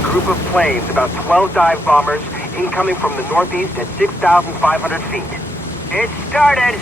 a group of planes, about 12 dive bombers, incoming from the northeast at 6,500 feet. It started!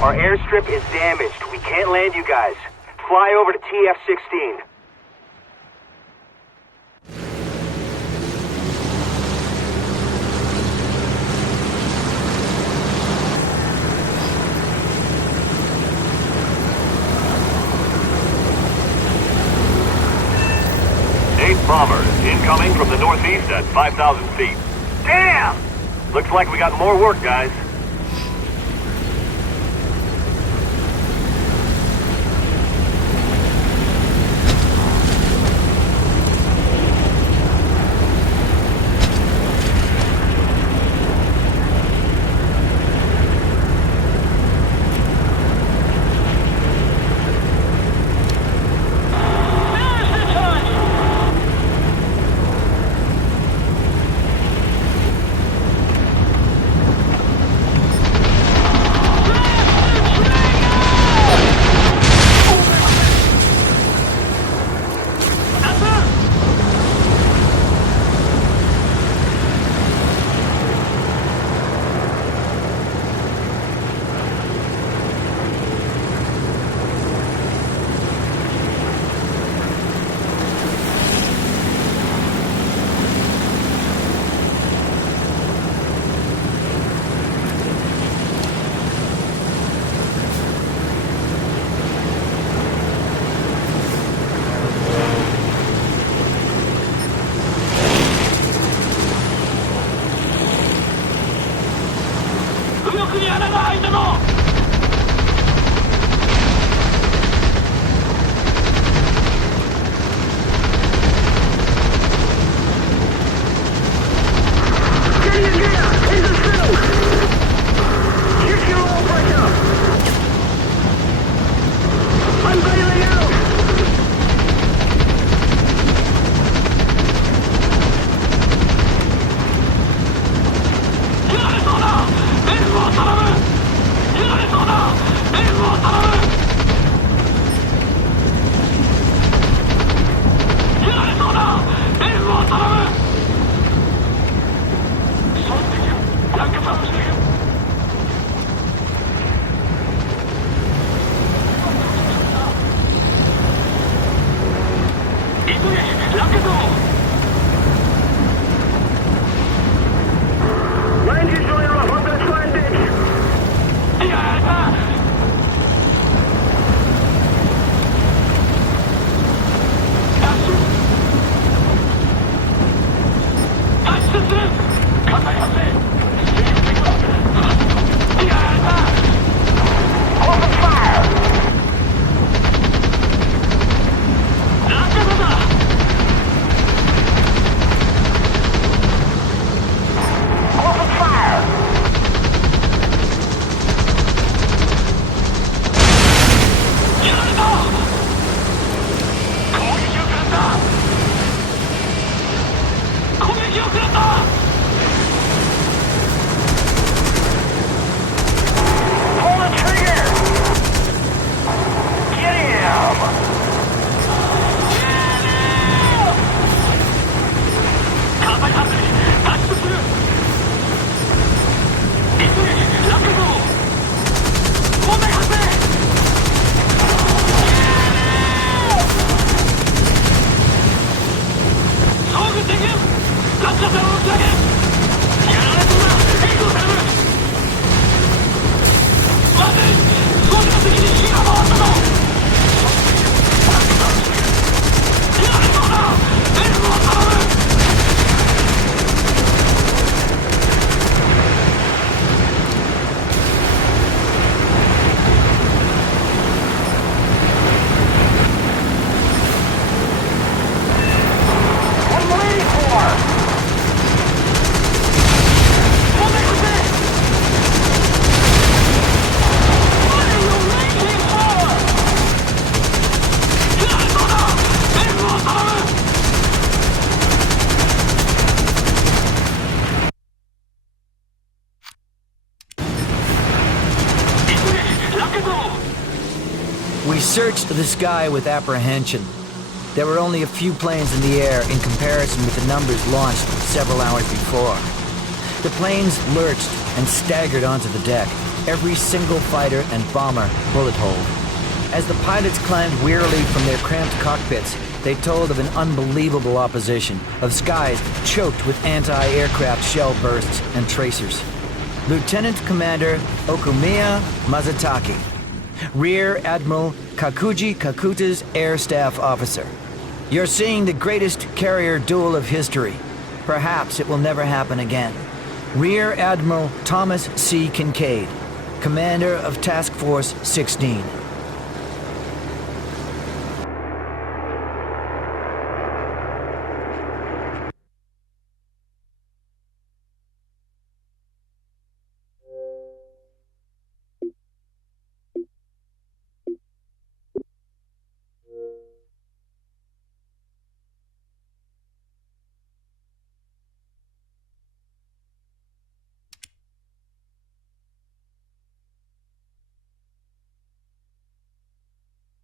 Our airstrip is damaged. We can't land you guys. Fly over to TF-16. Bombers incoming from the northeast at 5,000 feet. Damn! Looks like we got more work, guys. Landing joiner up on that landing! Open fire! Open fire! Pull the trigger! Get him! What are you waiting for? What are you waiting for? We searched the sky with apprehension. There were only a few planes in the air in comparison with the numbers launched several hours before. The planes lurched and staggered onto the deck, every single fighter and bomber bullet-holed. As the pilots climbed wearily from their cramped cockpits, they told of an unbelievable opposition, of skies choked with anti-aircraft shell bursts and tracers. Lieutenant Commander Okumiya Mazataki, Rear Admiral Kakuji Kakuta's Air Staff Officer. You're seeing the greatest carrier duel of history. Perhaps it will never happen again. Rear Admiral Thomas C. Kincaid, Commander of Task Force 16.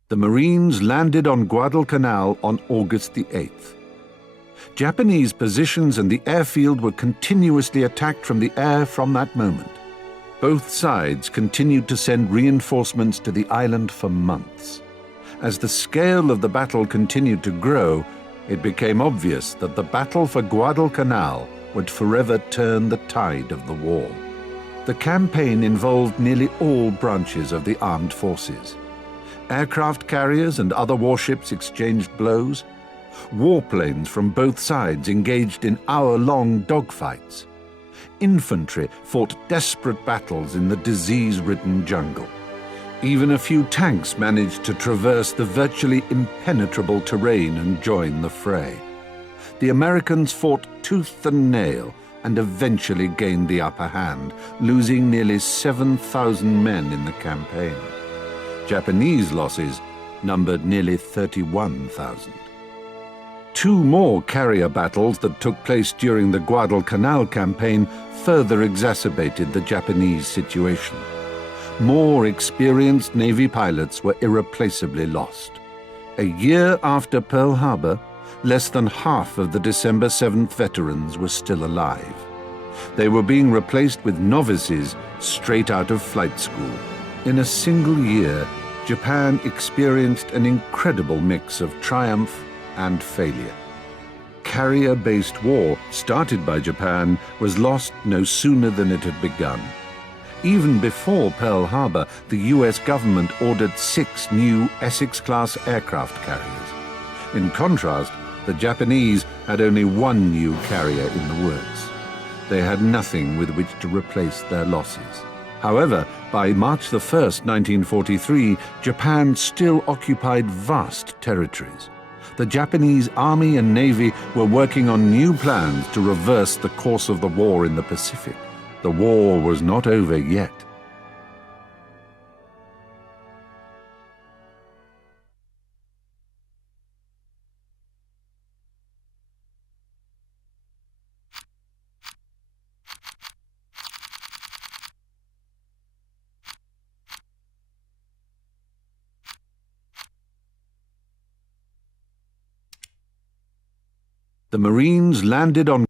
The Marines landed on Guadalcanal on August the 8th. Japanese positions and the airfield were continuously attacked from the air from that moment. Both sides continued to send reinforcements to the island for months. As the scale of the battle continued to grow, it became obvious that the battle for Guadalcanal would forever turn the tide of the war. The campaign involved nearly all branches of the armed forces. Aircraft carriers and other warships exchanged blows. Warplanes from both sides engaged in hour-long dogfights. Infantry fought desperate battles in the disease-ridden jungle. Even a few tanks managed to traverse the virtually impenetrable terrain and join the fray. The Americans fought tooth and nail and eventually gained the upper hand, losing nearly 7,000 men in the campaign. Japanese losses numbered nearly 31,000. Two more carrier battles that took place during the Guadalcanal campaign further exacerbated the Japanese situation. More experienced Navy pilots were irreplaceably lost. A year after Pearl Harbor, less than half of the December 7th veterans were still alive. They were being replaced with novices straight out of flight school. In a single year, Japan experienced an incredible mix of triumph and failure. Carrier-based war, started by Japan, was lost no sooner than it had begun. Even before Pearl Harbor, the US government ordered 6 new Essex-class aircraft carriers. In contrast, the Japanese had only 1 new carrier in the works. They had nothing with which to replace their losses. However, by March 1st, 1943, Japan still occupied vast territories. The Japanese Army and Navy were working on new plans to reverse the course of the war in the Pacific. The war was not over yet. The Marines landed on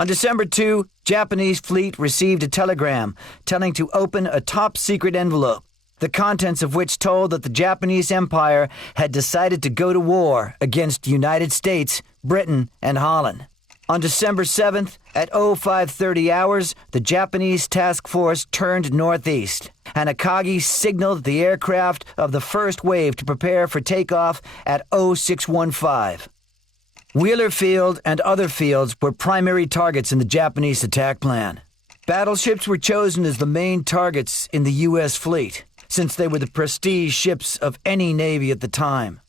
On December 2, Japanese fleet received a telegram telling to open a top-secret envelope, the contents of which told that the Japanese Empire had decided to go to war against the United States, Britain, and Holland. On December 7th, at 0530 hours, the Japanese task force turned northeast. Hanakagi signaled the aircraft of the first wave to prepare for takeoff at 0615. Wheeler Field and other fields were primary targets in the Japanese attack plan. Battleships were chosen as the main targets in the U.S. fleet, since they were the prestige ships of any navy at the time.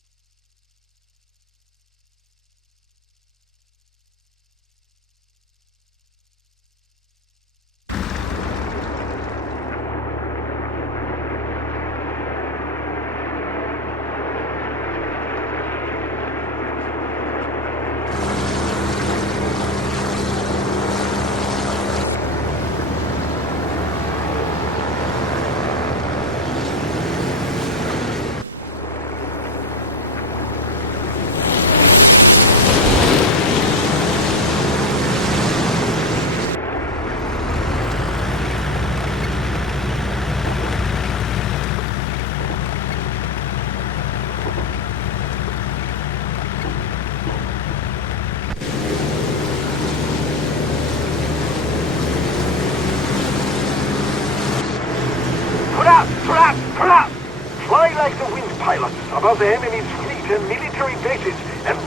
Fly like the wind, pilots, above the enemy's fleet and military bases, and